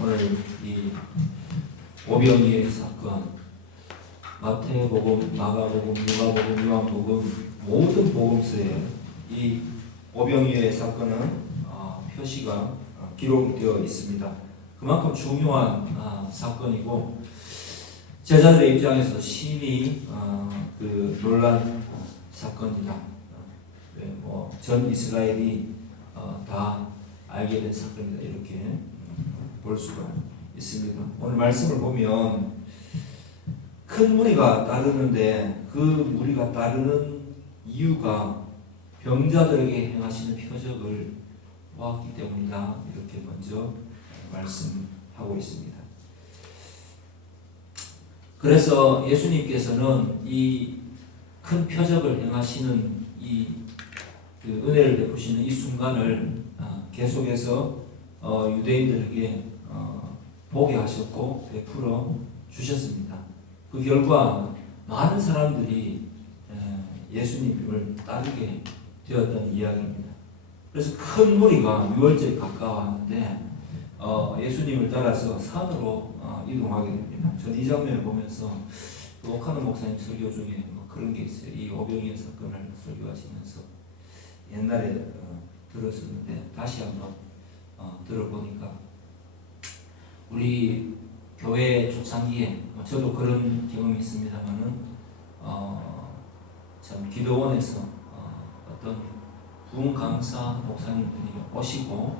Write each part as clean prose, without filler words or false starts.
오늘 이 오병이의 사건, 마태복음, 마가복음, 누가복음, 요한복음 모든 복음서에 이 오병이의 사건은 표시가 기록이 되어 있습니다. 그만큼 중요한 사건이고 제자들의 입장에서 심히 놀란 사건이다. 전 이스라엘이 다 알게 된 사건이다. 이렇게 볼 수가 있습니다. 오늘 말씀을 보면 큰 무리가 따르는데 그 무리가 따르는 이유가 병자들에게 행하시는 표적을 보았기 때문이다. 이렇게 먼저 말씀하고 있습니다. 그래서 예수님께서는 이 큰 표적을 행하시는 그 은혜를 베푸시는 이 순간을 계속해서 유대인들에게 보게 하셨고 베풀어 주셨습니다. 그 결과 많은 사람들이 예수님을 따르게 되었다는 이야기입니다. 그래서 큰 무리가 유월절이 가까웠는데 예수님을 따라서 산으로 이동하게 됩니다. 저는 이 장면을 보면서 오카노 목사님 설교 중에 그런 게 있어요. 이 오병이어 사건을 설교하시면서 옛날에 들었었는데 다시 한번 들어보니까 우리 교회 초창기에 저도 그런 경험이 있습니다만은 참 기도원에서 어떤 부흥 강사 목사님들이 오시고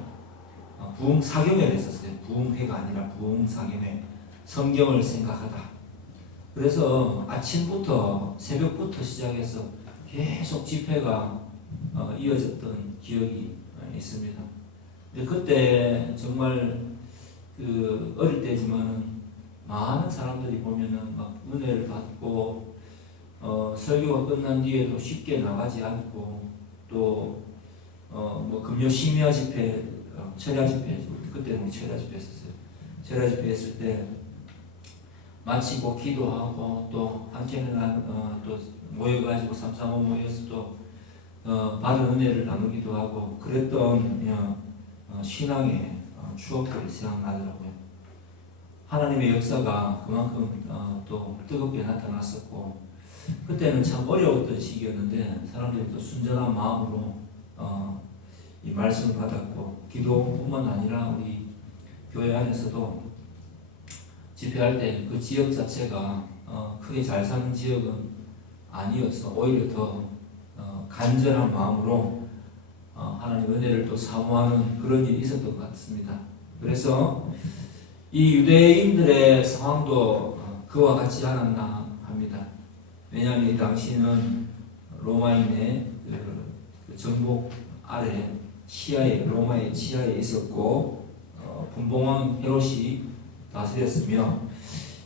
부흥 사경회를 했었어요. 부흥회가 아니라 부흥 사경회, 성경을 생각하다. 그래서 아침부터 새벽부터 시작해서 계속 집회가 이어졌던 기억이 있습니다. 근데 그때 정말 어릴 때지만은 많은 사람들이 보면은 막 은혜를 받고 설교가 끝난 뒤에도 쉽게 나가지 않고 또 금요 심야 집회, 철야 집회, 그때는 철야 집회 했었어요. 철야 집회 했을 때 마치고 기도하고 또 한켠에 또 모여가지고 삼삼오 모여서 또 받은 은혜를 나누기도 하고 그랬던 신앙의 추억들이 생각나더라고요. 하나님의 역사가 그만큼 또 뜨겁게 나타났었고 그때는 참 어려웠던 시기였는데 사람들이 또 순전한 마음으로 이 말씀을 받았고 기도뿐만 아니라 우리 교회 안에서도 집회할 때 그 지역 자체가 크게 잘 사는 지역은 아니어서 오히려 더 간절한 마음으로 하나님 은혜를 또 사모하는 그런 일이 있었던 것 같습니다. 그래서 이 유대인들의 상황도 그와 같지 않았나 합니다. 왜냐하면 이 당시는 로마인의 그 정복 아래 치하에 로마의 치하에 있었고 분봉왕 헤롯이 다스렸으며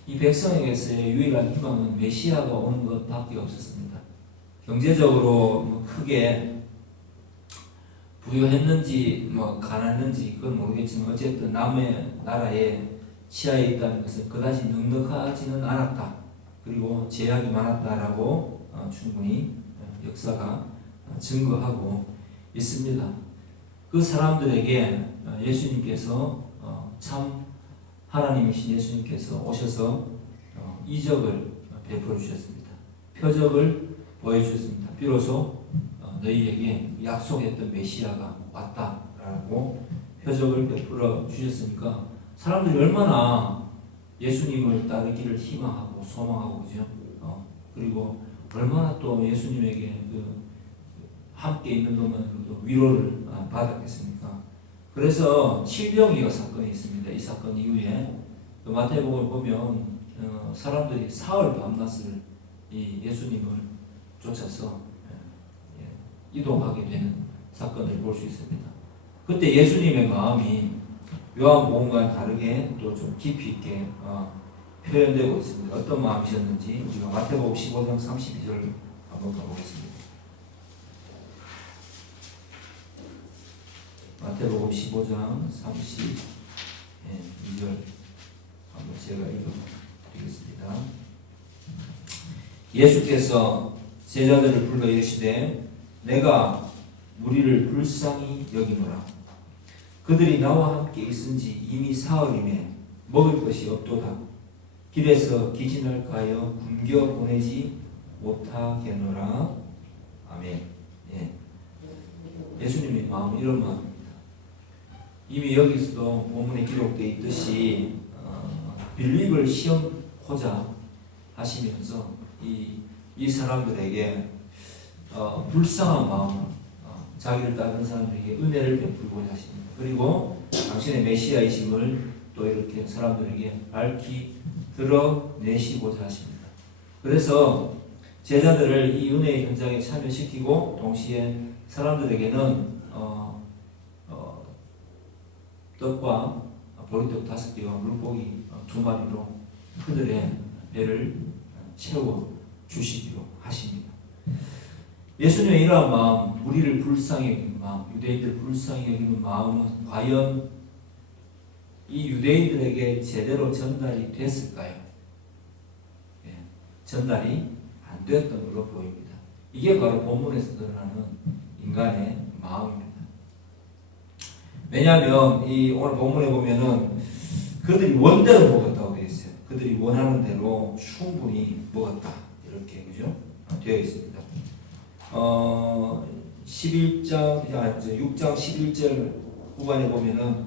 이 백성에게서의 유일한 희망은 메시아가 오는 것밖에 없었습니다. 경제적으로 크게 부유했는지 가난했는지 그건 모르겠지만 어쨌든 남의 나라에 치하에 있다는 것은 그다지 넉넉하지는 않았다. 그리고 제약이 많았다라고 충분히 역사가 증거하고 있습니다. 그 사람들에게 예수님께서 참 하나님이신 예수님께서 오셔서 이적을 베풀어 주셨습니다. 표적을 보여주셨습니다. 비로소 너희에게 약속했던 메시아가 왔다라고 표적을 베풀어 주셨으니까 사람들이 얼마나 예수님을 따르기를 희망하고 소망하고 그죠? 그리고 얼마나 또 예수님에게 함께 있는 동안으로도 위로를 받았겠습니까? 그래서 칠병이어 사건이 있습니다. 이 사건 이후에 마태복음을 보면 사람들이 사흘 밤낮을 이 예수님을 쫓아서 이동하게 되는 사건을 볼 수 있습니다. 그때 예수님의 마음이 요한복음과는 다르게 또 좀 깊이 있게 표현되고 있습니다. 어떤 마음이셨는지 우리가 마태복음 15장 32절 한번 가보겠습니다. 마태복음 15장 32절 한번 제가 읽어드리겠습니다. 예수께서 제자들을 불러 이르시되 내가 무리를 불쌍히 여기노라. 그들이 나와 함께 있은지 이미 사흘임에 먹을 것이 없도다. 길에서 기진할까 하여 굶겨 보내지 못하겠노라. 아멘. 예. 예수님의 마음은 이런 마음입니다. 이미 여기서도 본문에 기록되어 있듯이 빌립을 시험하고자 하시면서 이 사람들에게 불쌍한 마음, 자기를 따르는 사람들에게 은혜를 베풀고자 하십니다. 그리고 당신의 메시아이심을 또 이렇게 사람들에게 밝히 드러내시고자 하십니다. 그래서 제자들을 이 은혜의 현장에 참여시키고 동시에 사람들에게는 떡과 보리떡 5개와 물고기 2마리로 그들의 배를 채워 주시기로 하십니다. 예수님의 이러한 마음, 우리를 불쌍히 여기는 마음, 유대인들을 불쌍히 여기는 마음은 과연 이 유대인들에게 제대로 전달이 됐을까요? 예, 전달이 안 되었던 걸로 보입니다. 이게 바로 본문에서 드러나는 인간의 마음입니다. 왜냐하면 오늘 본문에 보면은 그들이 원대로 먹었다고 되어 있어요. 그들이 원하는 대로 충분히 먹었다. 이렇게 그죠? 되어 있습니다. 6장 11절 후반에 보면은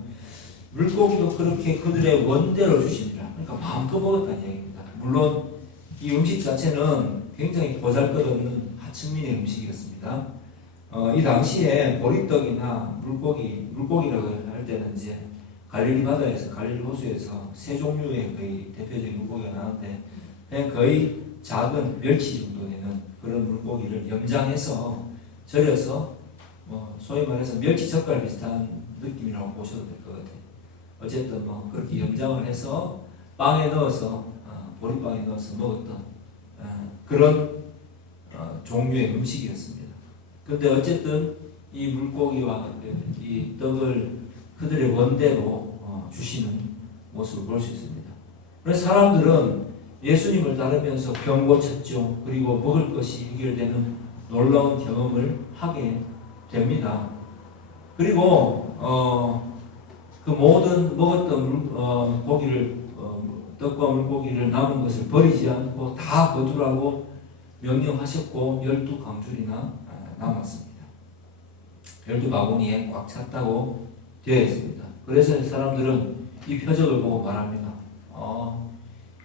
물고기도 그렇게 그들의 원대로 주시니라. 그러니까 마음껏 먹었다는 얘기입니다. 물론 이 음식 자체는 굉장히 보잘것없는 하층민의 음식이었습니다. 이 당시에 보리떡이나 물고기라고 할 때는 이제 갈릴리 바다에서, 갈릴리 호수에서 세 종류의 거의 대표적인 물고기가 나오는데 그냥 거의 작은 멸치 정도 되는 그런 물고기를 염장해서 절여서 소위 말해서 멸치 젓갈 비슷한 느낌이라고 보셔도 될 것 같아요. 어쨌든 그렇게 염장을 해서 빵에 넣어서 보리빵에 넣어서 먹었던 그런 종류의 음식이었습니다. 근데 어쨌든 이 물고기와 이 떡을 그들의 원대로 주시는 모습을 볼 수 있습니다. 그래서 사람들은 예수님을 따르면서 병 고쳤죠. 그리고 먹을 것이 해결되는 놀라운 경험을 하게 됩니다. 그리고 그 모든 먹었던 고기를 떡과 물고기를 남은 것을 버리지 않고 다 거두라고 명령하셨고 12강줄이나 남았습니다. 12바구니에 꽉 찼다고 되어 있습니다. 그래서 사람들은 이 표적을 보고 말합니다.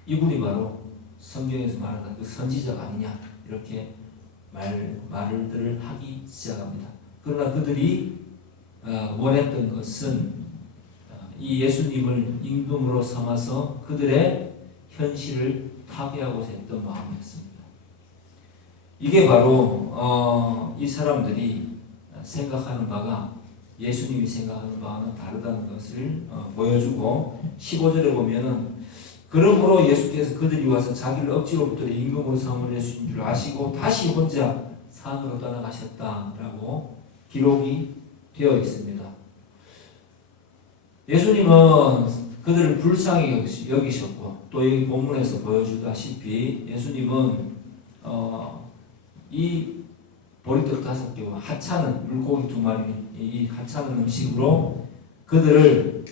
이분이 바로 성경에서 말하는 그 선지자가 아니냐 이렇게 말들을 하기 시작합니다. 그러나 그들이 원했던 것은 이 예수님을 임금으로 삼아서 그들의 현실을 타개하고자 했던 마음이었습니다. 이게 바로 이 사람들이 생각하는 바가 예수님이 생각하는 바와는 다르다는 것을 보여주고 15절에 보면은 그러므로 예수께서 그들이 와서 자기를 억지로 붙들어 임금으로 삼으려 하신 줄 아시고 다시 혼자 산으로 떠나가셨다라고 기록이 되어 있습니다. 예수님은 그들을 불쌍히 여기셨고 또 이 본문에서 보여주다시피 예수님은 이 보리떡 5개와 하찮은 물고기 2마리 이 하찮은 음식으로 그들을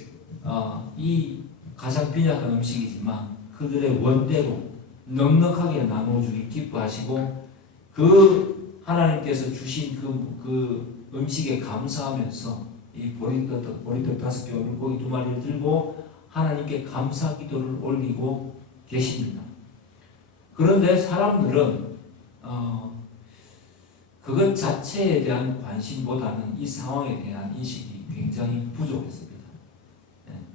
이 가장 빈약한 음식이지만 그들의 원대로 넉넉하게 나눠주기 기뻐하시고 그 하나님께서 주신 그 음식에 감사하면서 이 보리떡 5개와 물고기 2마리를 들고 하나님께 감사 기도를 올리고 계십니다. 그런데 사람들은 그것 자체에 대한 관심보다는 이 상황에 대한 인식이 굉장히 부족했습니다.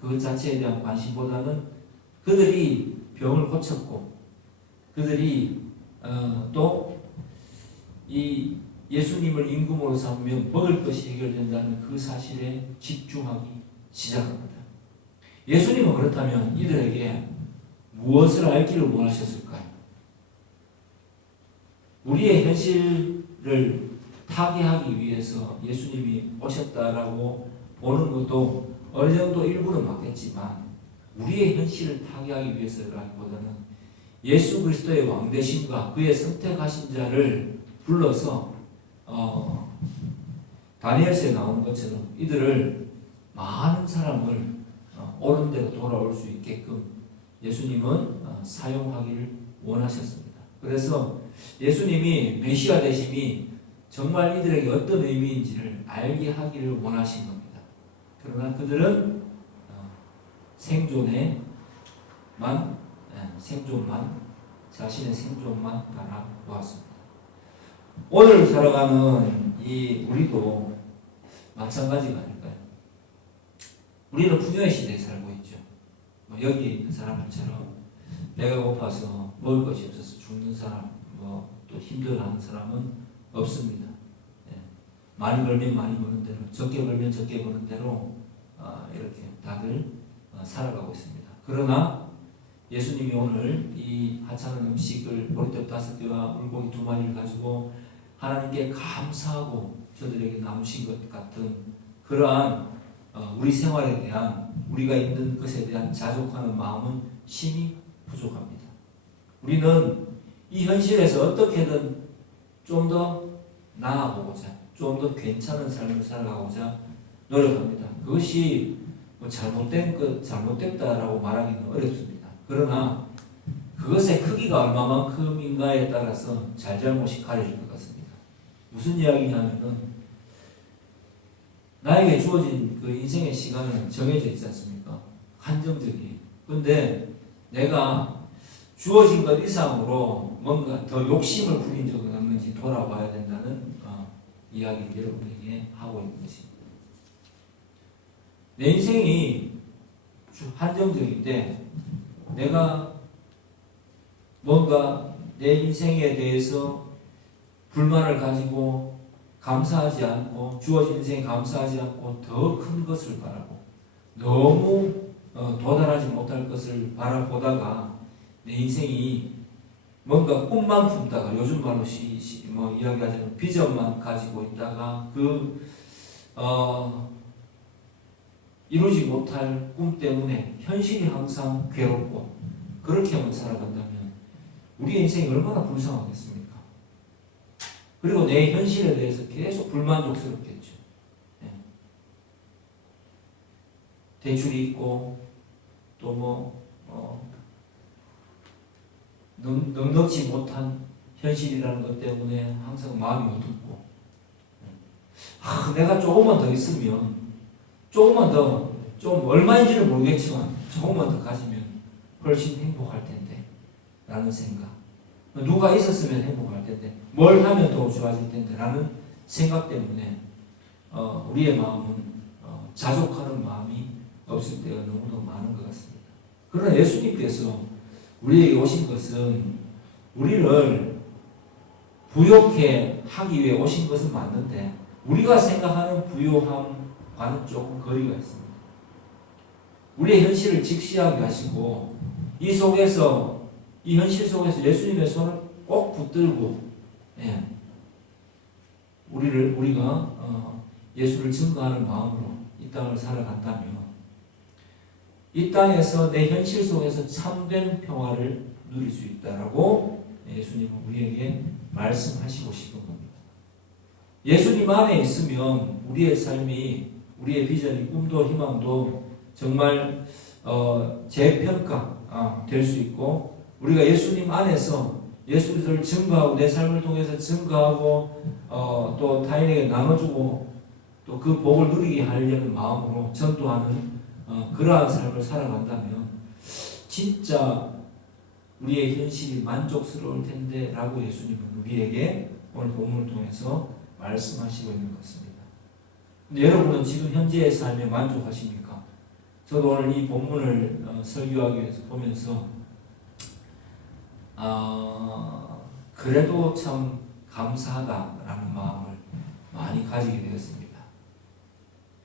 그것 자체에 대한 관심보다는 그들이 병을 고쳤고 그들이 또 이 예수님을 임금으로 삼으면 먹을 것이 해결된다는 그 사실에 집중하기 시작합니다. 예수님은 그렇다면 이들에게 무엇을 알기를 원하셨을까요? 우리의 현실을 타개하기 위해서 예수님이 오셨다라고 보는 것도 어느 정도 일부는 맞겠지만 우리의 현실을 타개하기 위해서라기보다는 예수 그리스도의 왕되심과 그의 선택하신 자를 불러서 다니엘서에 나오는 것처럼 이들을 많은 사람을 옳은 대로 돌아올 수 있게끔 예수님은 사용하기를 원하셨습니다. 그래서 예수님이 메시아 되심이 정말 이들에게 어떤 의미인지를 알게 하기를 원하신 겁니다. 그러나 그들은 생존만 자신의 생존만 바라보았습니다. 오늘 살아가는 이 우리도 마찬가지가 아닐까요? 우리는 풍요의 시대에 살고 있죠. 여기 있는 사람들처럼 배가 고파서 먹을 것이 없어서 죽는 사람, 또 힘들어하는 사람은 없습니다. 많이 벌면 많이 버는 대로, 적게 벌면 적게 버는 대로 이렇게 다들 살아가고 있습니다. 그러나 예수님이 오늘 이 하찮은 음식을 보리떡 5개와 물고기 2마리를 가지고 하나님께 감사하고 저들에게 나누신 것 같은 그러한 우리 생활에 대한, 우리가 있는 것에 대한 자족하는 마음은 심히 부족합니다. 우리는 이 현실에서 어떻게든 좀 더 나아보고자, 좀 더 괜찮은 삶을 살아가고자 노력합니다. 그것이 잘못됐다라고 말하기는 어렵습니다. 그러나 그것의 크기가 얼마만큼인가에 따라서 잘잘못이 가려질 것 같습니다. 무슨 이야기냐면은 나에게 주어진 그 인생의 시간은 정해져 있지 않습니까? 한정적인. 그런데 내가 주어진 것 이상으로 뭔가 더 욕심을 부린 적은 없는지 돌아봐야 된다는 이야기를 여러분에게 하고 있는 것입니다. 내 인생이 한정적일 때 내가 뭔가 내 인생에 대해서 불만을 가지고 감사하지 않고, 주어진 인생에 감사하지 않고 더 큰 것을 바라고 너무 도달하지 못할 것을 바라보다가 내 인생이 뭔가 꿈만 품다가, 요즘 말로 이야기하자면 비전만 가지고 있다가 이루지 못할 꿈 때문에 현실이 항상 괴롭고 그렇게만 살아간다면 우리의 인생이 얼마나 불쌍하겠습니까? 그리고 내 현실에 대해서 계속 불만족스럽겠죠. 대출이 있고 또 넉넉지 못한 현실이라는 것 때문에 항상 마음이 어둡고, 내가 조금만 더 있으면, 조금만 더, 좀 얼마인지는 모르겠지만 조금만 더 가지면 훨씬 행복할 텐데 라는 생각, 누가 있었으면 행복할 텐데, 뭘 하면 더 좋아질 텐데 라는 생각 때문에 우리의 마음은 자족하는 마음이 없을 때가 너무도 많은 것 같습니다. 그러나 예수님께서 우리에게 오신 것은 우리를 부욕해 하기 위해 오신 것은 맞는데, 우리가 생각하는 부요함과는 조금 거리가 있습니다. 우리의 현실을 직시하게 하시고, 이 현실 속에서 예수님의 손을 꼭 붙들고, 우리가 예수를 증거하는 마음으로 이 땅을 살아간다면, 이 땅에서 내 현실 속에서 참된 평화를 누릴 수 있다라고 예수님은 우리에게 말씀하시고 싶은 겁니다. 예수님 안에 있으면 우리의 삶이, 우리의 비전이, 꿈도 희망도 정말 재평가 될 수 있고, 우리가 예수님 안에서 예수를 증거하고 내 삶을 통해서 증거하고 또 타인에게 나눠주고 또 그 복을 누리게 하려는 마음으로 전도하는 그러한 삶을 살아간다면 진짜 우리의 현실이 만족스러울 텐데 라고 예수님은 우리에게 오늘 본문을 통해서 말씀하시고 있는 것 같습니다. 근데 여러분은 지금 현재의 삶에 만족하십니까? 저도 오늘 이 본문을 설교하기 위해서 보면서 그래도 참 감사하다라는 마음을 많이 가지게 되었습니다.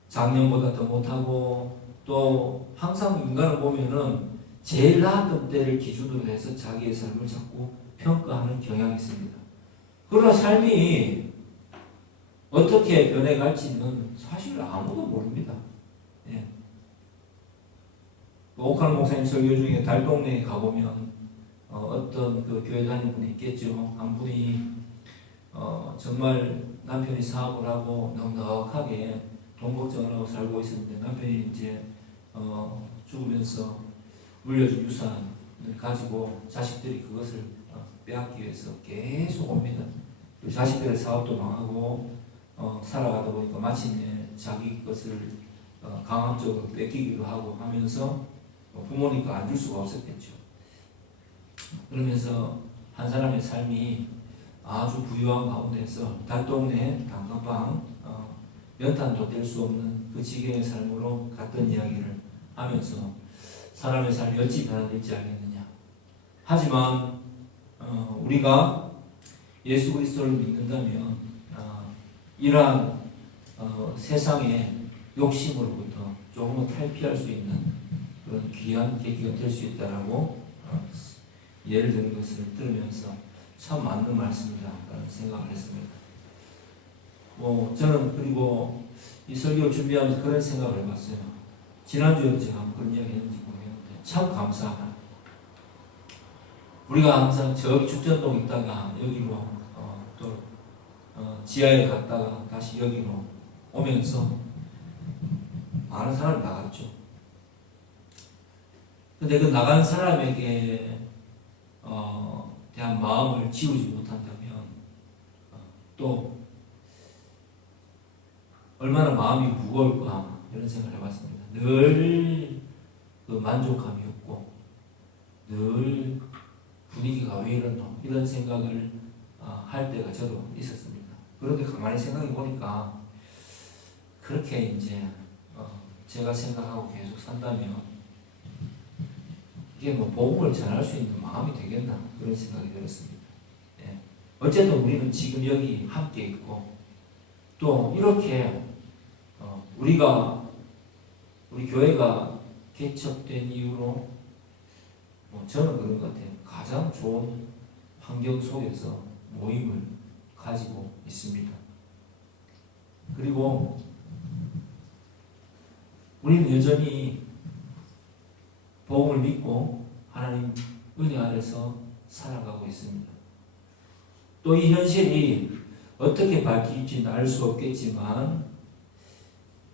작년보다 더 못하고, 또 항상 인간을 보면은 제일 나았던 때를 기준으로 해서 자기의 삶을 자꾸 평가하는 경향이 있습니다. 그러나 삶이 어떻게 변해갈지는 사실 아무도 모릅니다. 오카노 목사님 설교 중에 달동네에 가보면 어떤 그 교회 다니는 분이 있겠죠. 한 분이 정말 남편이 사업을 하고 넉넉하게 돈 걱정을 하고 살고 있었는데 남편이 이제 죽으면서 물려준 유산을 가지고 자식들이 그것을 빼앗기 위해서 계속 옵니다. 자식들의 사업도 망하고 살아가다 보니까 마침내 자기 것을 강압적으로 뺏기기도 하고 하면서 부모니까 안 줄 수가 없었겠죠. 그러면서 한 사람의 삶이 아주 부유한 가운데서 달동네 단칸방 연탄도 뗄 수 없는 그 지경의 삶으로 갔던 이야기를 하면서 사람의 삶이 어찌 변화될지 알겠느냐. 하지만 우리가 예수 그리스도를 믿는다면 이러한 세상의 욕심으로부터 조금은 탈피할 수 있는 그런 귀한 계기가 될 수 있다라고 예를 드는 것을 들으면서 참 맞는 말씀이다라는 생각을 했습니다. 저는 그리고 이 설교를 준비하면서 그런 생각을 해봤어요. 지난주에도 제가 한번 그런 이야기 했는지 모르겠는데 참 감사하다. 우리가 항상 저기 축전동 있다가 여기로 또 지하에 갔다가 다시 여기로 오면서 많은 사람이 나갔죠. 근데 그 나간 사람에게 대한 마음을 지우지 못한다면 또 얼마나 마음이 무거울까 이런 생각을 해봤습니다. 늘 그 만족감이 없고 늘 분위기가 왜 이러노 이런 생각을 할 때가 저도 있었습니다. 그런데 가만히 생각해 보니까 그렇게 이제 제가 생각하고 계속 산다면 이게 복음을 전할 수 있는 마음이 되겠나 그런 생각이 들었습니다. 예. 어쨌든 우리는 지금 여기 함께 있고 또 이렇게 우리 교회가 개척된 이후로 저는 그런 것 같아요. 가장 좋은 환경 속에서 모임을 가지고 있습니다. 그리고 우리는 여전히 복음을 믿고 하나님 은혜 아래서 살아가고 있습니다. 또 이 현실이 어떻게 바뀔지는 알 수 없겠지만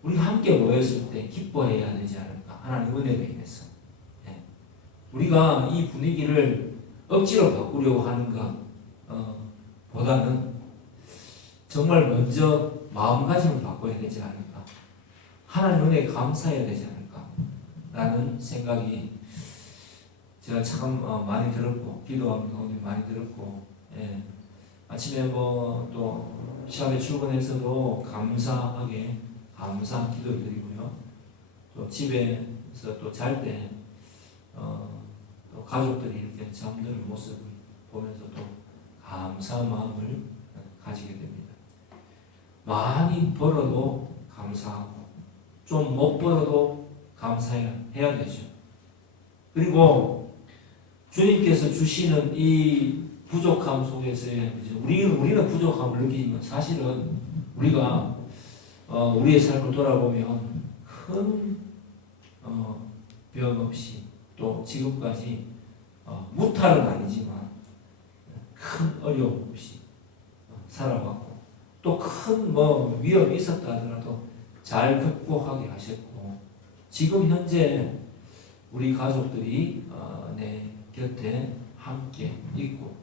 우리 함께 모였을 때 기뻐해야 되지 않을까. 하나님 은혜로 인해서. 네. 우리가 이 분위기를 억지로 바꾸려고 하는 것 보다는 정말 먼저 마음가짐을 바꿔야 되지 않을까. 하나님 은혜에 감사해야 되지 않을까 라는 생각이 제가 참 많이 들었고 기도하는 가운데 많이 들었고 예. 아침에 또 시합에 출근해서도 감사하게 감사한 기도를 드리고요. 또 집에서 또 잘 때 또 가족들이 이렇게 잠드는 모습을 보면서 또 감사한 마음을 가지게 됩니다. 많이 벌어도 감사하고 좀 못 벌어도 감사해야 되죠. 그리고 주님께서 주시는 이 부족함 속에서의 우리는 부족함을 느끼지만 사실은 우리가 우리의 삶을 돌아보면 큰 병 없이 또 지금까지 무탈은 아니지만 큰 어려움 없이 살아왔고 또 큰 위험이 있었다 하더라도 잘 극복하게 하셨고 지금 현재 우리 가족들이 내 곁에 함께 있고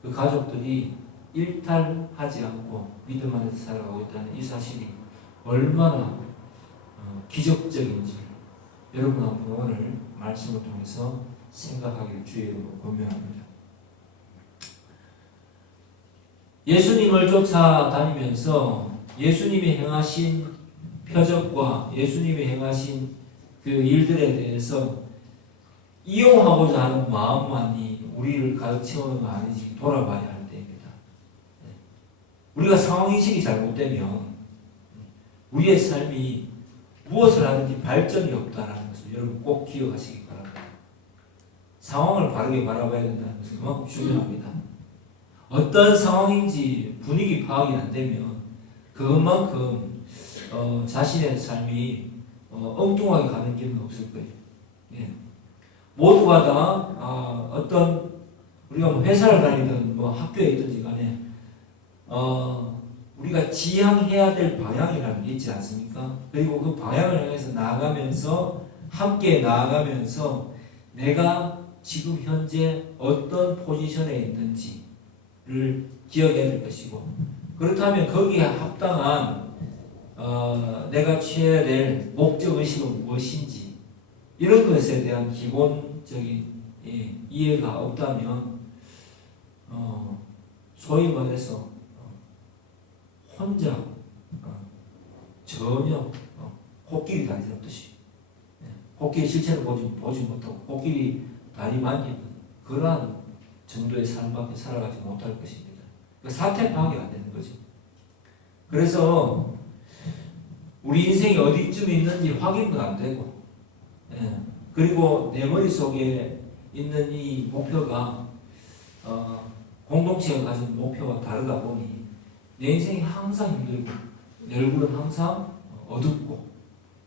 그 가족들이 일탈하지 않고 믿음 안에서 살아가고 있다는 이 사실이 얼마나 기적적인지 여러분 한번 오늘 말씀을 통해서 생각하기를 주의로 권면합니다. 예수님을 쫓아다니면서 예수님이 행하신 표적과 예수님이 행하신 그 일들에 대해서 이용하고자 하는 마음만이 우리를 가득 채우는 거 아니지 돌아봐야 할 때입니다. 우리가 상황인식이 잘못되면 우리의 삶이 무엇을 하든지 발전이 없다는 것을 여러분 꼭 기억하시기 바랍니다. 상황을 바르게 바라봐야 된다는 것은 그만큼 중요합니다. 어떤 상황인지 분위기 파악이 안 되면 그것만큼 자신의 삶이 엉뚱하게 가는 길은 없을 거예요. 예. 모두가 다 어떤 우리가 회사를 다니든 학교에 있든지 간에 우리가 지향해야 될 방향이라는 게 있지 않습니까? 그리고 그 방향을 향해서 나아가면서 함께 나아가면서 내가 지금 현재 어떤 포지션에 있는지를 기억해야 될 것이고, 그렇다면 거기에 합당한 내가 취해야 될 목적의식은 무엇인지, 이런 것에 대한 기본적인 이해가 없다면 소위 말해서 혼자 전혀 코끼리 다리 잡듯이 코끼리 실체를 보지 못하고 코끼리 다리 만지는 그러한 정도의 삶밖에 살아가지 못할 것입니다. 사태 파악이 안 되는 거죠. 그래서 우리 인생이 어디쯤 있는지 확인도 안 되고, 그리고 내 머릿속에 있는 이 목표가 공동체가 가진 목표와 다르다 보니 내 인생이 항상 힘들고, 내 얼굴은 항상 어둡고,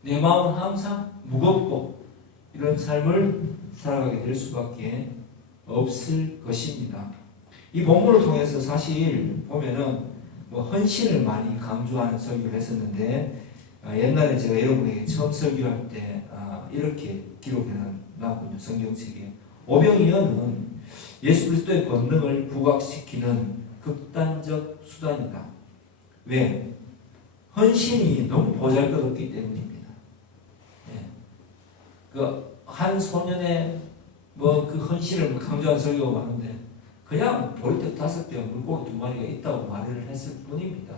내 마음은 항상 무겁고, 이런 삶을 살아가게 될 수밖에 없을 것입니다. 이 본문을 통해서 사실 보면은 헌신을 많이 강조하는 설교를 했었는데, 옛날에 제가 여러분에게 처음 설교할 때 이렇게 기록해 놨군요. 성경책에 오병이어는 예수 그리스도의 권능을 부각시키는 극단적 수단이다. 왜? 헌신이 너무 보잘것없기 때문입니다. 그 한 소년의 그 헌신을 강조한 설교가 많은데 그냥 보리떡 5개, 물고기 2마리가 있다고 말을 했을 뿐입니다.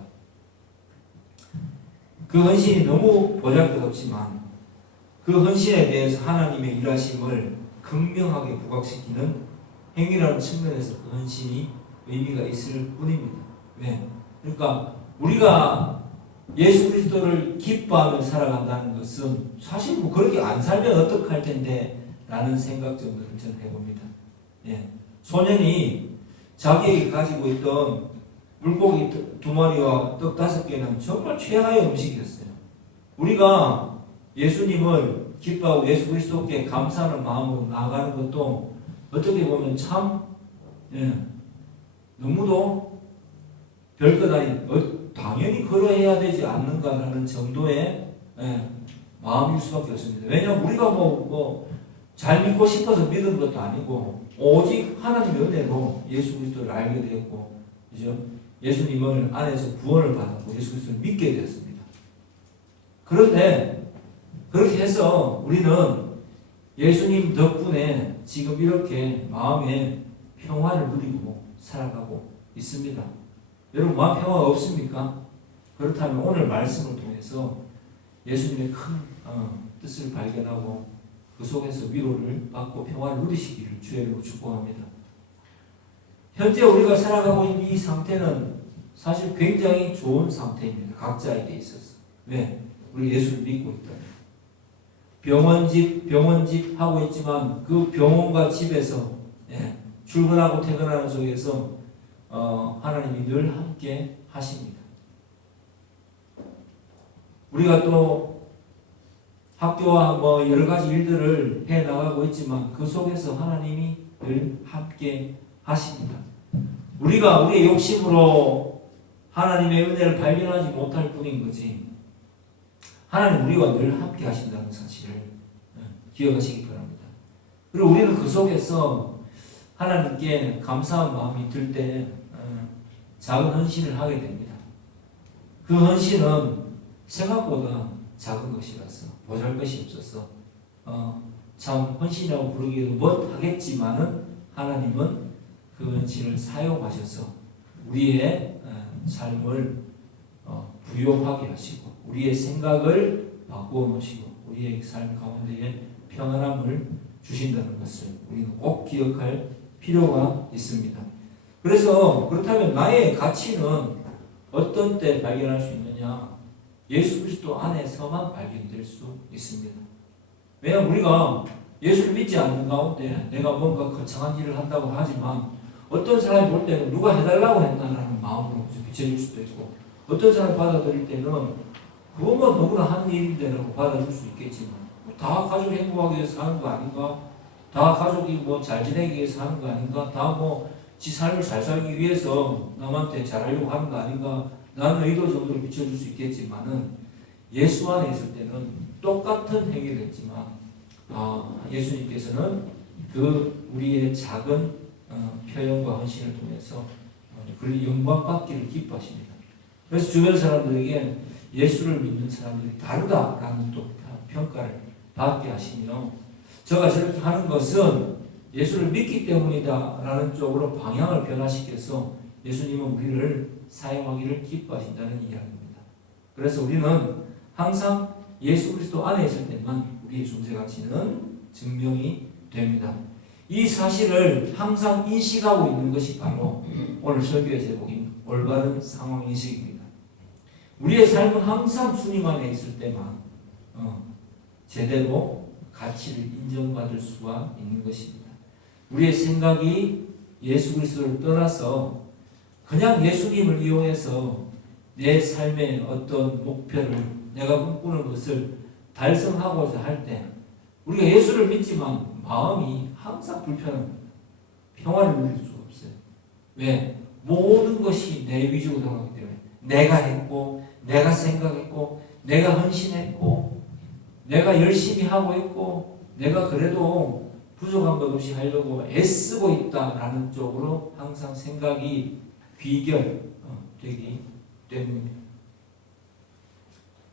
그 헌신이 너무 보잘것없지만 그 헌신에 대해서 하나님의 일하심을 극명하게 부각시키는 행위라는 측면에서 그 헌신이 의미가 있을 뿐입니다. 왜? 그러니까 우리가 예수 그리스도를 기뻐하며 살아간다는 것은 사실 그렇게 안 살면 어떡할 텐데 라는 생각 정도를 저는 해봅니다. 소년이 자기에게 가지고 있던 물고기 2마리와 떡 5개는 정말 최하의 음식이었어요. 우리가 예수님을 기뻐하고 예수 그리스도께 감사하는 마음으로 나아가는 것도 어떻게 보면 참 너무도 별것 아닌 당연히 그러해야 되지 않는가라는 정도의 마음일 수밖에 없습니다. 왜냐하면 우리가 잘 믿고 싶어서 믿은 것도 아니고 오직 하나님의 은혜로 예수 그리스도를 알게 되었고, 그죠? 예수님을 안에서 구원을 받았고 예수 그리스도를 믿게 되었습니다. 그런데 그렇게 해서 우리는 예수님 덕분에 지금 이렇게 마음에 평화를 누리고 살아가고 있습니다. 여러분 마음 평화가 없습니까? 그렇다면 오늘 말씀을 통해서 예수님의 큰 뜻을 발견하고 그 속에서 위로를 받고 평화를 누리시기를 주의 이름으로 축복합니다. 현재 우리가 살아가고 있는 이 상태는 사실 굉장히 좋은 상태입니다. 각자에게 있어서. 왜? 우리 예수를 믿고 있다. 병원집 하고 있지만 그 병원과 집에서 출근하고 퇴근하는 속에서 하나님이 늘 함께 하십니다. 우리가 또 학교와 여러 가지 일들을 해 나가고 있지만 그 속에서 하나님이 늘 함께 하십니다. 우리가 우리의 욕심으로 하나님의 은혜를 발견하지 못할 뿐인 거지 하나님 우리와 늘 함께 하신다는 사실을 기억하시기 바랍니다. 그리고 우리는 그 속에서 하나님께 감사한 마음이 들 때 작은 헌신을 하게 됩니다. 그 헌신은 생각보다 작은 것이라서 보잘것이 없어서 참 헌신이라고 부르기에도 못하겠지만은 하나님은 그 헌신을 사용하셔서 우리의 삶을 부요하게 하시고 우리의 생각을 바꾸어 놓으시고 우리의 삶 가운데에 평안함을 주신다는 것을 우리는 꼭 기억할 필요가 있습니다. 그래서 그렇다면 나의 가치는 어떤 때 발견할 수 있느냐? 예수 그리스도 안에서만 발견될 수 있습니다. 왜냐하면 우리가 예수를 믿지 않는 가운데 내가 뭔가 거창한 일을 한다고 하지만 어떤 사람이 볼 때는 누가 해달라고 했나라는 마음으로 비춰질 수도 있고 어떤 사람이 받아들일 때는 그건 누구나 한 일인데라고 받아줄 수 있겠지만 다 가족이 행복하기 위해서 사는 거 아닌가? 다 가족이 잘 지내기 위해서 하는 거 아닌가? 다 지 삶을 잘 살기 위해서 남한테 잘하려고 하는 거 아닌가, 나는 의도 정도로 비춰줄 수 있겠지만은 예수 안에 있을 때는 똑같은 행위를 했지만 예수님께서는 그 우리의 작은 표현과 헌신을 통해서 그 영광 받기를 기뻐하십니다. 그래서 주변 사람들에게 예수를 믿는 사람들이 다르다라는 또 평가를 받게 하시며, 저가 저렇게 하는 것은 예수를 믿기 때문이다라는 쪽으로 방향을 변화시켜서 예수님은 우리를 사용하기를 기뻐하신다는 이야기입니다. 그래서 우리는 항상 예수 그리스도 안에 있을 때만 우리의 존재 가치는 증명이 됩니다. 이 사실을 항상 인식하고 있는 것이 바로 오늘 설교의 제목인 올바른 상황 인식입니다. 우리의 삶은 항상 주님 안에 있을 때만 제대로 가치를 인정받을 수가 있는 것입니다. 우리의 생각이 예수 그리스도를 떠나서 그냥 예수님을 이용해서 내 삶의 어떤 목표를, 내가 꿈꾸는 것을 달성하고자 할 때 우리가 예수를 믿지만 마음이 항상 불편합니다. 평화를 누릴 수가 없어요. 왜? 모든 것이 내 위주로 돌아가기 때문에 내가 했고, 내가 생각했고, 내가 헌신했고, 내가 열심히 하고 있고, 내가 그래도 부족한 것 없이 하려고 애쓰고 있다라는 쪽으로 항상 생각이 귀결되기 때문입니다.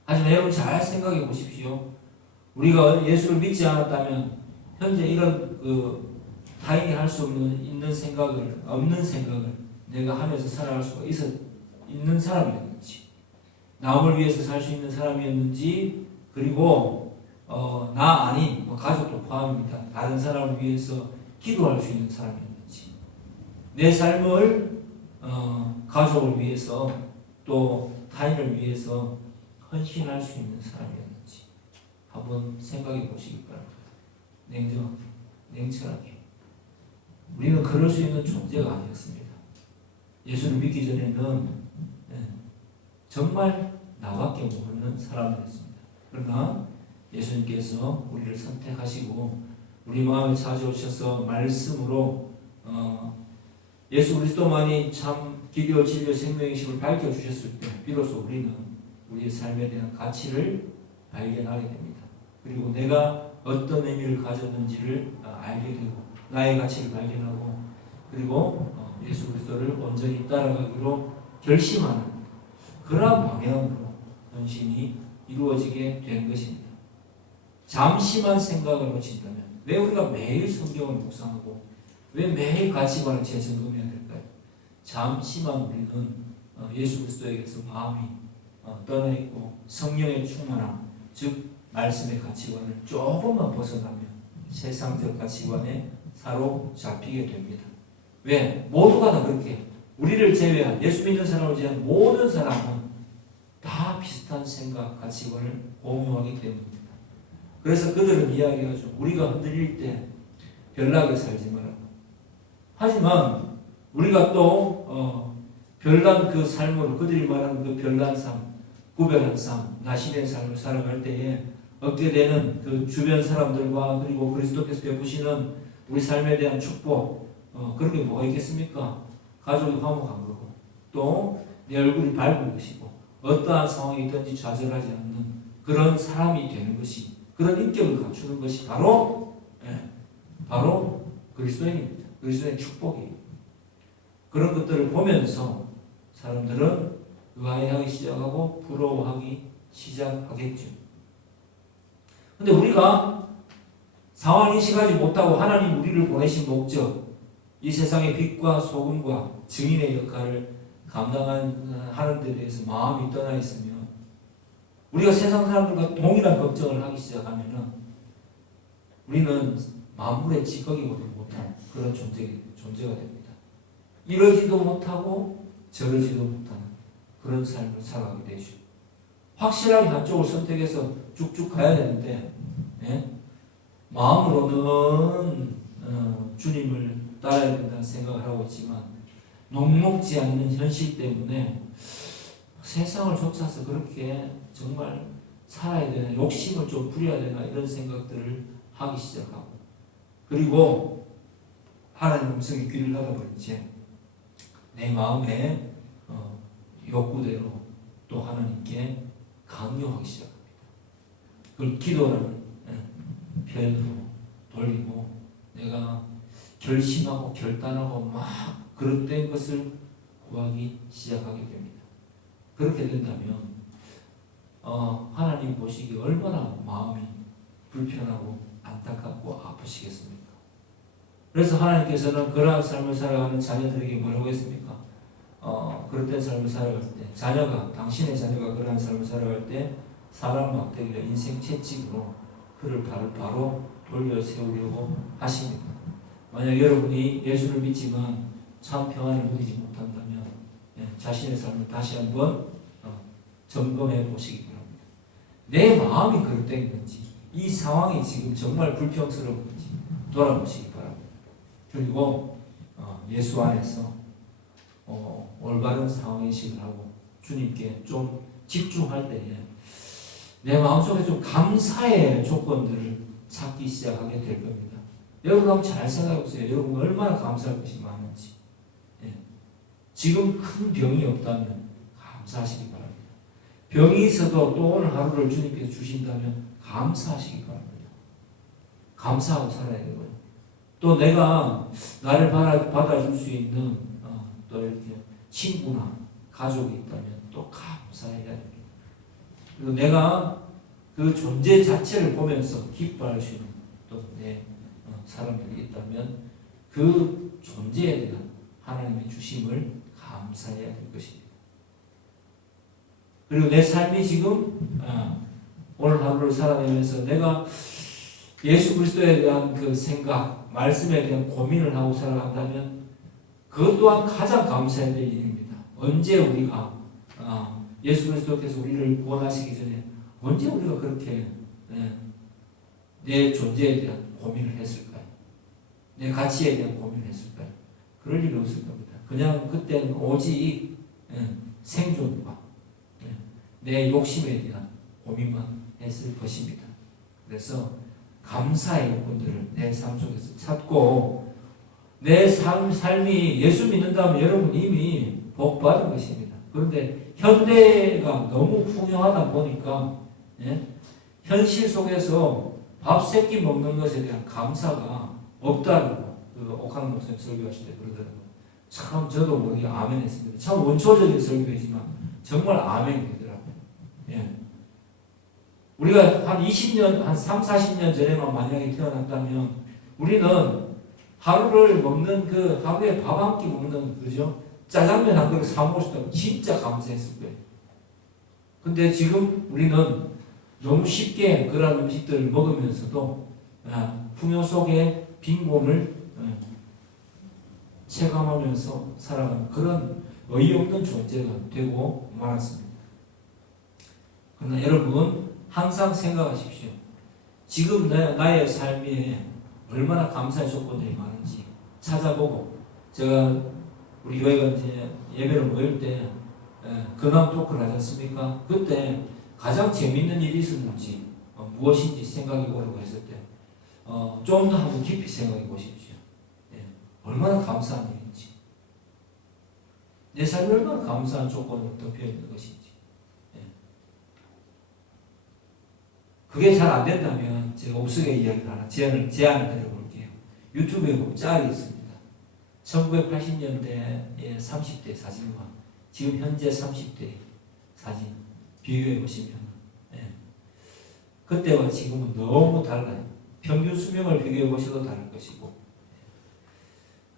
하지만 여러분 잘 생각해 보십시오. 우리가 예수를 믿지 않았다면 현재 이런 타인이 할 수 없는 생각을, 없는 생각을 내가 하면서 살아갈 수가 있는 사람이었는지, 남을 위해서 살 수 있는 사람이었는지, 그리고 나 아닌 가족도 포함입니다. 다른 사람을 위해서 기도할 수 있는 사람이었는지, 내 삶을 가족을 위해서 또 타인을 위해서 헌신할 수 있는 사람이었는지 한번 생각해 보시기 바랍니다. 냉정하게, 냉철하게. 우리는 그럴 수 있는 존재가 아니었습니다. 예수를 믿기 전에는 정말 나밖에 모르는 사람이었습니다. 그러나 예수님께서 우리를 선택하시고 우리 마음에 찾아오셔서 말씀으로 예수 그리스도만이 참 길이요 진리요 생명이심을 밝혀주셨을 때 비로소 우리는 우리의 삶에 대한 가치를 발견하게 됩니다. 그리고 내가 어떤 의미를 가졌는지를 알게 되고 나의 가치를 발견하고 그리고 예수 그리스도를 온전히 따라가기로 결심하는 그러한 방향으로 헌신이 이루어지게 된 것입니다. 잠시만 생각을 고친다면 왜 우리가 매일 성경을 묵상하고 왜 매일 가치관을 재점검해야 될까요? 잠시만 우리는 예수 그리스도에게서 마음이 떠나 있고 성령의 충만함, 즉 말씀의 가치관을 조금만 벗어나면 세상적 가치관에 사로잡히게 됩니다. 왜? 모두가 다 그렇게 우리를 제외한 예수 믿는 사람을 제외한 모든 사람은 다 비슷한 생각, 가치관을 공유하기 때문입니다. 그래서 그들은 이야기하죠. 우리가 흔들릴 때 별나게 살지 말라고. 하지만 우리가 또 별난 그 삶으로 그들이 말하는 그 별난 삶, 구별한 삶, 나시된 삶을 살아갈 때에 얻게 되는 그 주변 사람들과 그리고 그리스도께서 베푸시는 우리 삶에 대한 축복, 그런 게 뭐가 있겠습니까? 가족이 화목한 거고 또 내 얼굴이 밝은 것이고 어떠한 상황이 있든지 좌절하지 않는 그런 사람이 되는 것이, 그런 인격을 갖추는 것이 바로 그리스도인입니다. 그리스도의 축복이에요. 그런 것들을 보면서 사람들은 의아해하기 시작하고 부러워하기 시작하겠죠. 근데 우리가 상황 인식하지 못하고 하나님 우리를 보내신 목적, 이 세상의 빛과 소금과 증인의 역할을 감당하는 데 대해서 마음이 떠나 있으면 우리가 세상 사람들과 동일한 걱정을 하기 시작하면 우리는 만물의 찌꺼기 보지 못한 그런 존재가 됩니다. 이러지도 못하고 저러지도 못하는 그런 삶을 살아가게 되죠. 확실하게 한쪽을 선택해서 쭉쭉 가야 되는데 마음으로는 주님을 따라야 된다는 생각을 하고 있지만 녹록지 않는 현실 때문에 세상을 쫓아서 그렇게 정말 살아야 되나, 욕심을 좀 부려야 되나 이런 생각들을 하기 시작하고, 그리고 하나님 음성에 귀를 닫아버린 채 내 마음의 욕구대로 또 하나님께 강요하기 시작합니다. 그걸 기도라는 표현으로 돌리고 내가 결심하고 결단하고 막 그릇된 것을 구하기 시작하게 됩니다. 그렇게 된다면 하나님 보시기에 얼마나 마음이 불편하고 안타깝고 아프시겠습니까? 그래서 하나님께서는 그러한 삶을 살아가는 자녀들에게 뭐라고 했습니까? 그릇된 삶을 살아갈 때 당신의 자녀가 그러한 삶을 살아갈 때 사람 막대기가 인생 채찍으로 그를 바로 돌려 세우려고 하십니다. 만약 여러분이 예수를 믿지만 참 평안을 누리지 못한다면 자신의 삶을 다시 한번 점검해 보시기 바랍니다. 내 마음이 그릇된 건지 이 상황이 지금 정말 불평스러운 건지 돌아보시기 바랍니다. 그리고 예수 안에서 올바른 상황인식을 하고 주님께 좀 집중할 때에 내 마음속에 좀 감사의 조건들을 찾기 시작하게 될 겁니다. 여러분 한번 잘 생각해 보세요. 여러분 얼마나 감사할 것이 많은지. 지금 큰 병이 없다면 감사하시기 바랍니다. 병이 있어도 또 오늘 하루를 주님께서 주신다면 감사하시기 바랍니다. 감사하고 살아야 되고요. 또 내가 나를 받아줄 수 있는 또 이렇게 친구나 가족이 있다면 또 감사해야 됩니다. 그리고 내가 그 존재 자체를 보면서 기뻐할 수 있는 또 내 사람들이 있다면 그 존재에 대한 하나님의 주심을 감사해야 될 것입니다. 그리고 내 삶이 지금 오늘 하루를 살아내면서 내가 예수 그리스도에 대한 그 생각, 말씀에 대한 고민을 하고 살아간다면 그것 또한 가장 감사해야 될 일입니다. 언제 우리가 예수 그리스도께서 우리를 구원하시기 전에 언제 우리가 그렇게 내 존재에 대한 고민을 했을까요? 내 가치에 대한 고민을 했을까요? 그럴 일이 없을 겁니다. 그냥 그때는 오직 생존과 내 욕심에 대한 고민만 했을 것입니다. 그래서 감사의 요건들을 내 삶 속에서 찾고 내 삶이 예수 믿는다면 여러분 이미 복 받은 것입니다. 그런데 현대가 너무 풍요하다 보니까 현실 속에서 밥 세 끼 먹는 것에 대한 감사가 없다고 그 옥한 목사님 설교하실 때 그러더라고요. 참 저도 모르게 아멘 했습니다. 참 원초적인 설교이지만 정말 아멘이 되더라고요. 우리가 한 20년, 한 3, 40년 전에만 만약에 태어났다면 우리는 하루를 먹는 그 하루에 밥 한 끼 먹는 그죠? 짜장면 한 그릇 사 먹을 수 있다면 진짜 감사했을 거예요. 근데 지금 우리는 너무 쉽게 그런 음식들을 먹으면서도 풍요 속에 빈곤을 체감하면서 살아가는 그런 어이없는 존재가 되고 말았습니다. 그러나 여러분 항상 생각하십시오. 지금 나의 삶에 얼마나 감사의 조건들이 많은지 찾아보고 제가 우리 교회가 이제 예배를 모일 때 근황 토크를 하지 않습니까? 그때 가장 재밌는 일이 있었는지 무엇인지 생각해 보려고 했을 때 좀 더 한번 깊이 생각해 보십시오. 얼마나 감사한 일인지 내 삶이 얼마나 감사한 조건으로 덮여 있는 것인지 그게 잘 안 된다면 제가 우스갯 이야기를 하나 제안을 드려볼게요. 유튜브에 보면 짤이 있습니다. 1980년대의 30대 사진과 지금 현재 30대 사진 비교해 보시면 그때와 지금은 너무 달라요. 평균 수명을 비교해 보셔도 다를 것이고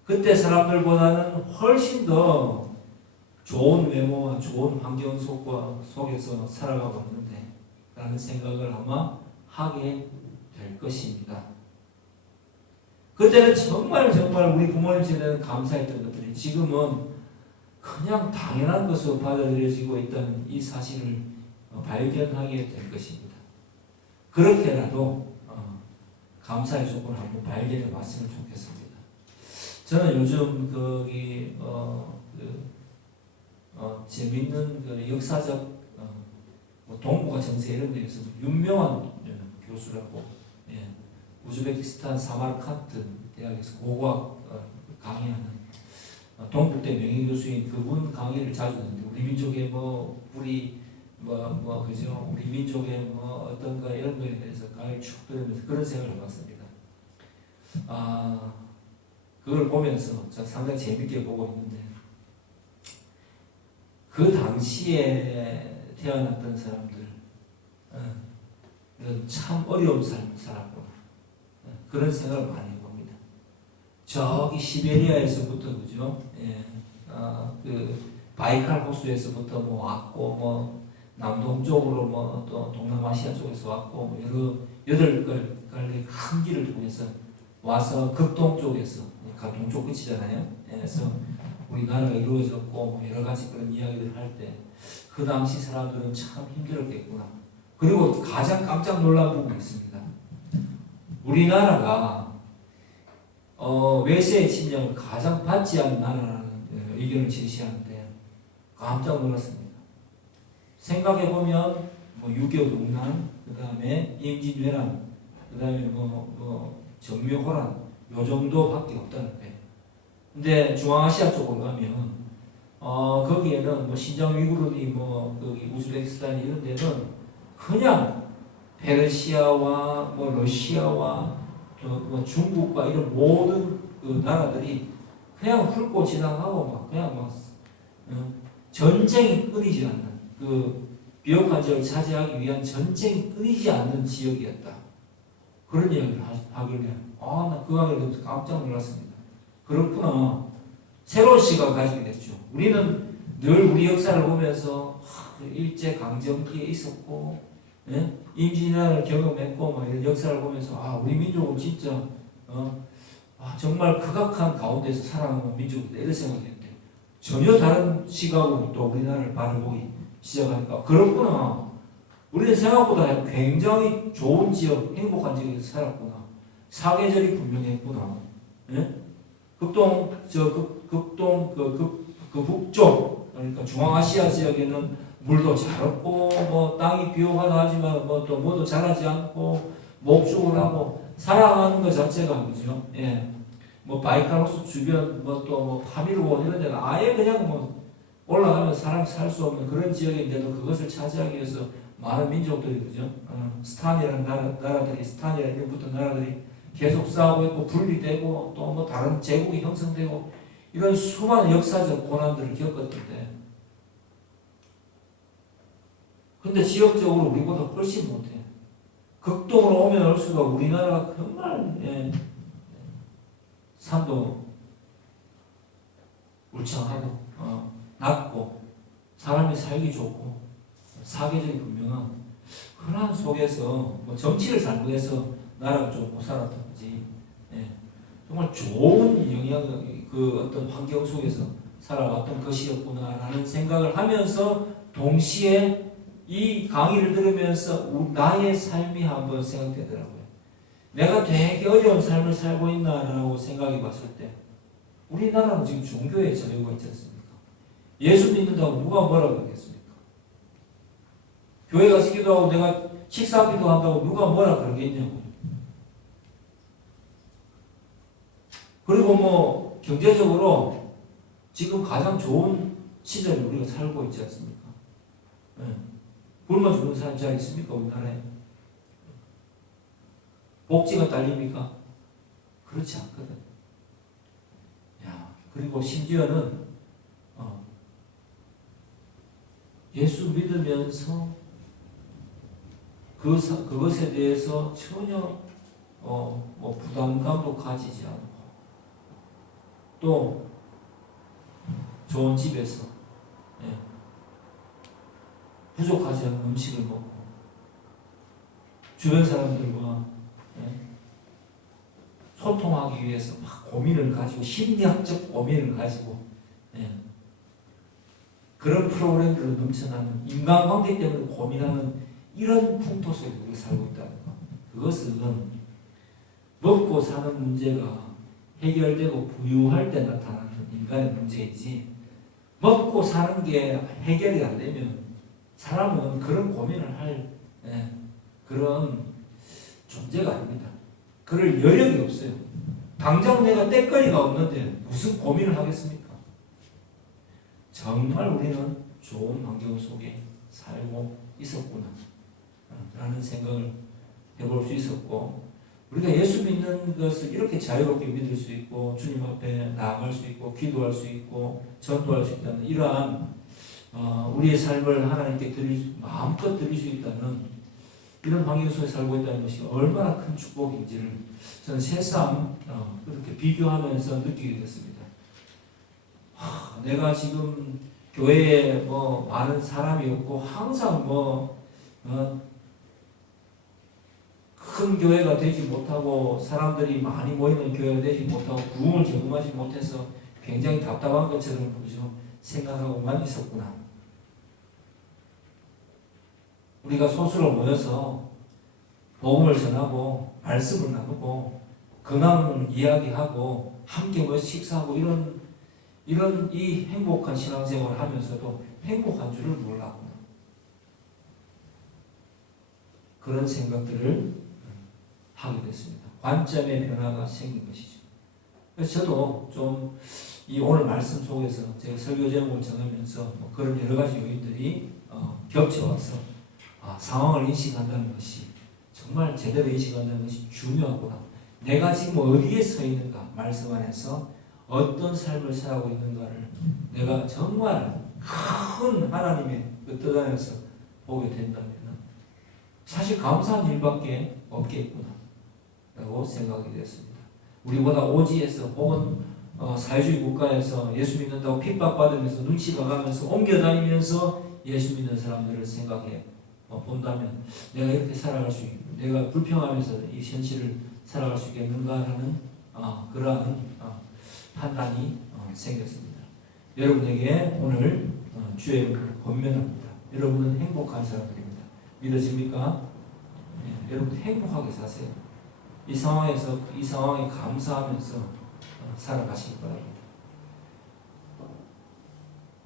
그때 사람들보다는 훨씬 더 좋은 외모와 좋은 환경 속에서 살아가고 있는데 라는 생각을 아마 하게 될 것입니다. 그때는 정말 우리 부모님 세대는 감사했던 것들이 지금은 그냥 당연한 것으로 받아들여지고 있다는 이 사실을 발견하게 될 것입니다. 그렇게라도 감사의 조건을 한번 발견해 봤으면 좋겠습니다. 저는 요즘 재밌는 그 역사적 동북아 정세 이런 데에서 유명한 교수라고 우즈베키스탄 사마르칸트 대학에서 고고학 강의하는 동국대 명예교수인 그분 강의를 자주 듣는데 우리 민족의 우리 그죠? 우리 민족의 어떤가 이런 거에 대해서 강의를 쭉 들으면서 그런 생각을 해봤습니다. 그걸 보면서 제가 상당히 재밌게 보고 있는데 그 당시에 태어났던 사람들 참 어려운 삶을 살았구나 그런 생각을 많이 해봅니다. 저기 시베리아에서부터 그죠? 그 바이칼 호수에서부터 왔고 남동쪽으로 또 동남아시아 쪽에서 왔고 여러 8갈래 큰 길을 통해서 와서 극동쪽에서 동쪽 끝이잖아요. 그래서 우리나라가 이루어졌고 여러 가지 그런 이야기를 할 때 그 당시 사람들은 참 힘들었겠구나. 그리고 가장 깜짝 놀란 부분이 있습니다. 우리나라가 외세의 침략을 가장 받지 않는 나라라는 의견을 제시하는데 깜짝 놀랐습니다. 생각해보면 6.25 동란, 그 다음에 임진왜란, 그 다음에 정묘호란 요 정도밖에 없다는 거예요. 근데 중앙아시아 쪽으로 가면 거기에는 신장 위구르니 거기 우즈베키스탄 이런 데는 그냥 페르시아와 러시아와 중국과 이런 모든 그 나라들이 그냥 훑고 지나가고 그냥 전쟁이 끊이지 않는 그 비옥한 지역을 차지하기 위한 전쟁이 끊이지 않는 지역이었다. 그런 이야기를 하길래 나 그 강의를 듣면서 깜짝 놀랐습니다. 그렇구나. 새로운 시각을 가지게 됐죠. 우리는 늘 우리 역사를 보면서 일제강점기에 있었고 임진왜란을 경험했고 이런 역사를 보면서 우리 민족은 진짜 정말 극악한 가운데서 살아가는 민족이다 이런 생각했는데 전혀 다른 시각으로 또 우리나라를 바라보기 시작하니까 그렇구나. 우리는 생각보다 굉장히 좋은 지역, 행복한 지역에서 살았구나. 사계절이 분명했구나. 북쪽, 그러니까 중앙아시아 지역에는 물도 잘 없고, 땅이 비옥하다 하지만, 또 뭐도 자라지 않고, 목축을 하고, 살아가는 것 자체가, 그죠? 바이칼 호수 주변, 파미르원 이런 데는 아예 그냥 올라가면 사람이 살 수 없는 그런 지역인데도 그것을 차지하기 위해서 많은 민족들이, 그죠? 스탄이라는 나라들이, 스탄이라는 이름 붙은 나라들이 계속 싸우고 있고, 분리되고, 또 다른 제국이 형성되고, 이런 수많은 역사적 고난들을 겪었는데, 근데 지역적으로 우리보다 훨씬 못해. 극동으로 오면 올수록 우리나라가 정말, 산도 울창하고, 낮고, 사람이 살기 좋고, 사계절이 분명한 그러한 속에서 정치를 잘못해서 나라가 좀 못 살았던 거지. 정말 좋은 어떤 환경 속에서 살아왔던 것이었구나라는 생각을 하면서 동시에 이 강의를 들으면서 나의 삶이 한번 생각되더라고요. 내가 되게 어려운 삶을 살고 있나라고 생각해 봤을 때 우리나라는 지금 종교의 자유가 있지 않습니까? 예수 믿는다고 누가 뭐라고 그러겠습니까? 교회 가서 기도하고 내가 식사기도 한다고 누가 뭐라 그러겠냐고. 그리고 경제적으로 지금 가장 좋은 시절을 우리가 살고 있지 않습니까? 굶어 죽는 사람이 잘 있습니까? 우리나라에? 복지가 딸립니까? 그렇지 않거든. 그리고 심지어는 예수 믿으면서 그것에 대해서 전혀 부담감도 가지지 않고 또 좋은 집에서 부족하지 않은 음식을 먹고 주변 사람들과 소통하기 위해서 막 고민을 가지고 심리학적 고민을 가지고 그런 프로그램들로 넘쳐나는 인간관계 때문에 고민하는 이런 풍토 속에 우리가 살고 있다는 것. 그것은 먹고 사는 문제가 해결되고 부유할 때 나타나는 인간의 문제이지 먹고 사는 게 해결이 안 되면 사람은 그런 고민을 할 그런 존재가 아닙니다. 그럴 여력이 없어요. 당장 내가 떼거리가 없는데 무슨 고민을 하겠습니까? 정말 우리는 좋은 환경 속에 살고 있었구나 라는 생각을 해볼 수 있었고, 우리가 예수 믿는 것을 이렇게 자유롭게 믿을 수 있고 주님 앞에 나아갈 수 있고 기도할 수 있고 전도할 수 있다는 이러한 우리의 삶을 하나님께 마음껏 드릴 수 있다는 이런 환경 속에 살고 있다는 것이 얼마나 큰 축복인지를 저는 새삼 그렇게 비교하면서 느끼게 됐습니다. 내가 지금 교회에 많은 사람이 없고 항상 큰 교회가 되지 못하고 사람들이 많이 모이는 교회가 되지 못하고 부흥을 경험하지 못해서 굉장히 답답한 것처럼 생각하고만 있었구나. 우리가 소수로 모여서 복음을 전하고 말씀을 나누고 근황 이야기하고 함께 모여서 식사하고 이런 이 행복한 신앙생활을 하면서도 행복한 줄을 몰랐구나. 그런 생각들을 하게 됐습니다. 관점의 변화가 생긴 것이죠. 그래서 저도 좀 이 오늘 말씀 속에서 제가 설교 제목을 정하면서 그런 여러 가지 요인들이 겹쳐와서 상황을 인식한다는 것이 정말 제대로 인식한다는 것이 중요하구나. 내가 지금 어디에 서 있는가, 말씀 안에서 어떤 삶을 살아가고 있는가를 내가 정말 큰 하나님의 그 뜻 안에서 보게 된다면 사실 감사한 일밖에 없겠구나 라고 생각이 되었습니다. 우리보다 오지에서 혹은 사회주의 국가에서 예수 믿는다고 핍박받으면서 눈치가 가면서 옮겨다니면서 예수 믿는 사람들을 생각해 본다면 내가 이렇게 살아갈 수 있고 내가 불평하면서 이 현실을 살아갈 수 있겠는가라는 그러한 판단이 생겼습니다. 여러분에게 오늘 주의 이름으로 권면합니다. 여러분은 행복한 사람들입니다. 믿어집니까? 네, 여러분 행복하게 사세요. 이 상황에 감사하면서 살아가시기 바랍니다.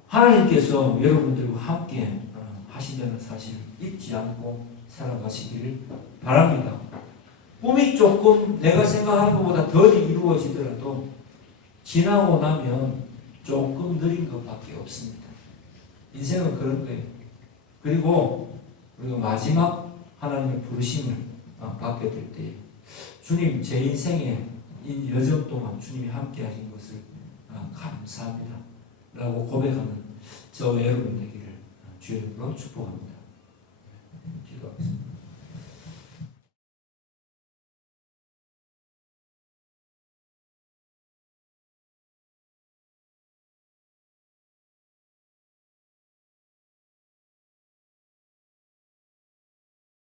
하나님께서 여러분들과 함께 하신다는 사실을 잊지 않고 살아가시기를 바랍니다. 꿈이 조금 내가 생각하는 것보다 덜 이루어지더라도 지나고 나면 조금 느린 것밖에 없습니다. 인생은 그런 거예요. 그리고 우리가 마지막 하나님의 부르심을 받게 될 때 주님, 제 인생에 이 여정 동안 주님이 함께 하신 것을 감사합니다 라고 고백하는 저 여러분 되기를 주의 이름으로 축복합니다. 기도하겠습니다.